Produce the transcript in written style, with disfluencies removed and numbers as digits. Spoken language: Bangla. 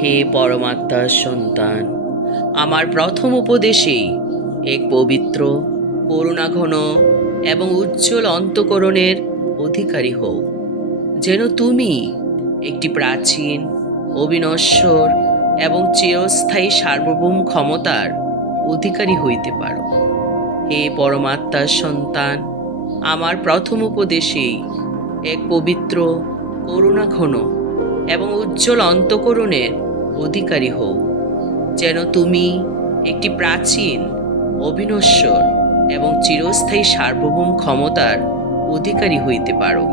হে পরমাত্মার সন্তান, আমার প্রথম উপদেশেই এক পবিত্র, করুণাঘন এবং উজ্জ্বল অন্তঃকরণের অধিকারী হও, যেন তুমি একটি প্রাচীন, অবিনশ্বর এবং চিরস্থায়ী সার্বভৌম ক্ষমতার অধিকারী হইতে পারো। হে পরমাত্মার সন্তান, আমার প্রথম উপদেশেই এক পবিত্র, করুণাঘন এবং উজ্জ্বল অন্তঃকরণের অধিকারী হও, যেন তুমি একটি প্রাচীন, অবিনশ্বর এবং চিরস্থায়ী সার্বভৌম ক্ষমতার অধিকারী হইতে পারো।